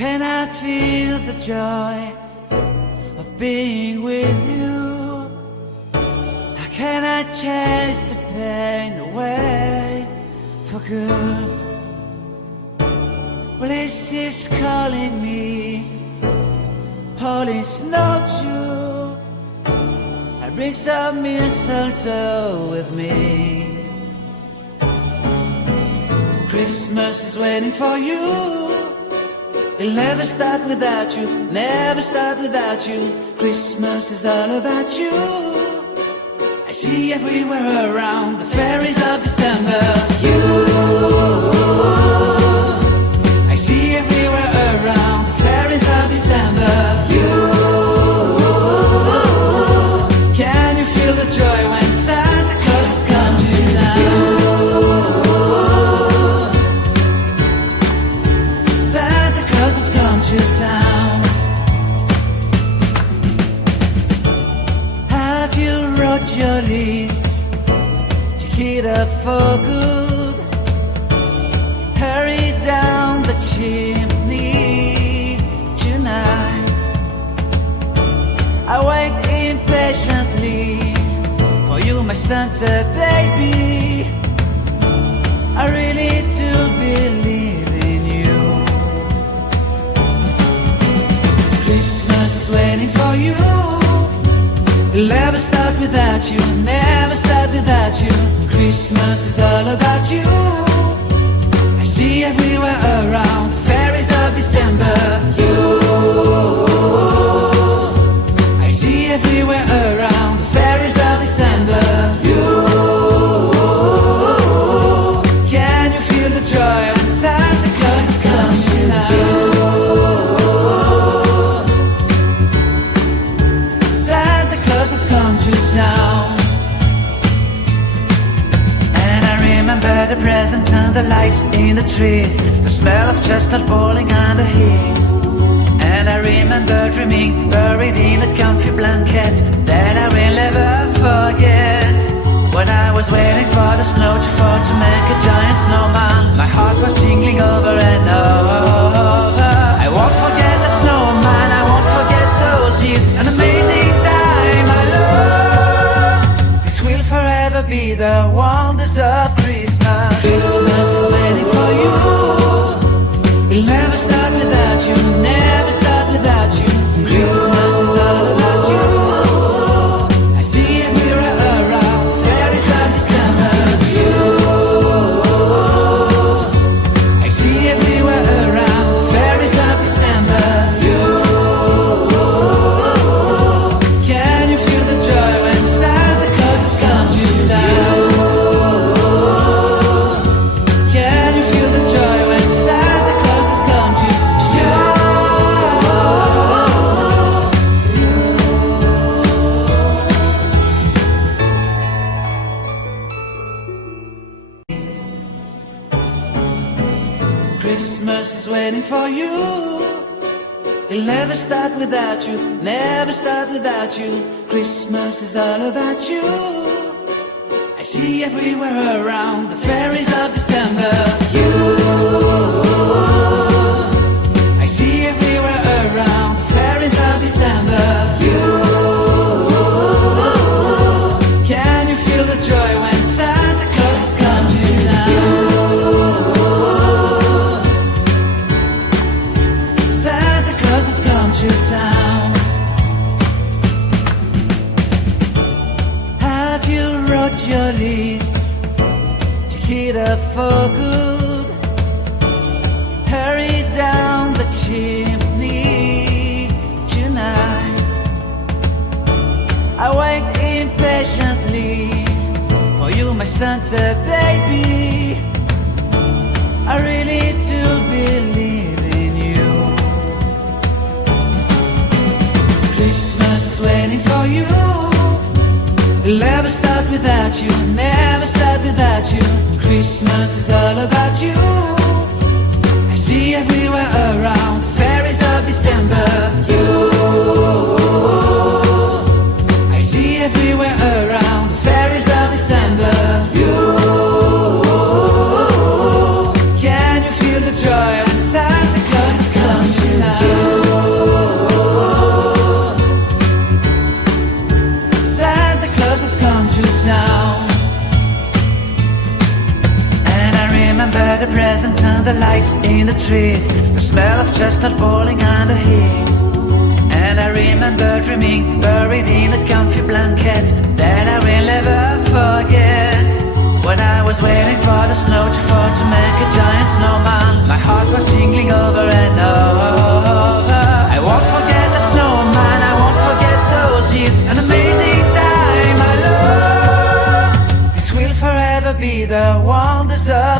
can I feel the joy of being with you? How can I chase the pain away for good? Well, this is calling me, all is not true. I bring some mistletoe with me. Christmas is waiting for you. It'll never start without you, never start without you. Christmas is all about you. I see everywhere around the fairies of December. You, I see everywhere around the fairies of December. You, can you feel the joy when Santa Claus has come to town? Santa Claus has come to town. Have you wrote your list to hit up for good? Hurry down the chimney tonight. I wait impatiently for you, my Santa baby. I really do believe in you. Christmas is waiting for you. It'll never start without you, never start without you. Christmas is all about you. I see everywhere around the fairies of December. You, I see everywhere around the fairies of December. You, can you feel the joy when Santa Claus has come to town? Santa Claus has come to town. And I remember the presents and the lights in the trees, the smell of chestnut boiling under heat. And I remember dreaming, buried in a comfy blanket that I will never forget. When I was waiting for the snow to fall to make a giant snowman, my heart was jingling over and over. I won't forget that snowman, I won't forget those years, an amazing time I love. This will forever be the wonders of Christmas. Christmas is waiting for you. It'll never start without you, never start without you. Christmas is all about you. I see everywhere around fairies of December. You, I see everywhere around fairies of December. You, can you feel the joy when Santa Claus has come to town? Can you feel the joy when Santa Claus has come to Christmas is waiting for you. It'll never start without you, never start without you. Christmas is all about you. I see everywhere around the fairies of December. You, I see everywhere around the fairies of December. You, can you feel the joy when Santa Claus has come to town? Santa Claus has come to town. Have you wrote your list to hit up for good? Hurry down the chimney tonight. I wait impatiently for you, my Santa baby. I really do believe in you. Christmas is waiting for you. It'll never start without you, never start without you. Christmas is all about you. I see everywhere around the fairies of December. You, I see everywhere around the fairies of December. You, can you feel the joy when Santa Claus has come to presents and the lights in the trees, the smell of chestnut boiling and the heat. And I remember dreaming, buried in a comfy blanket, that I will never forget. When I was waiting for the snow to fall to make a giant snowman, my heart was jingling over and over. I won't forget that snowman, I won't forget those years, an amazing time I love. This will forever be the wonders of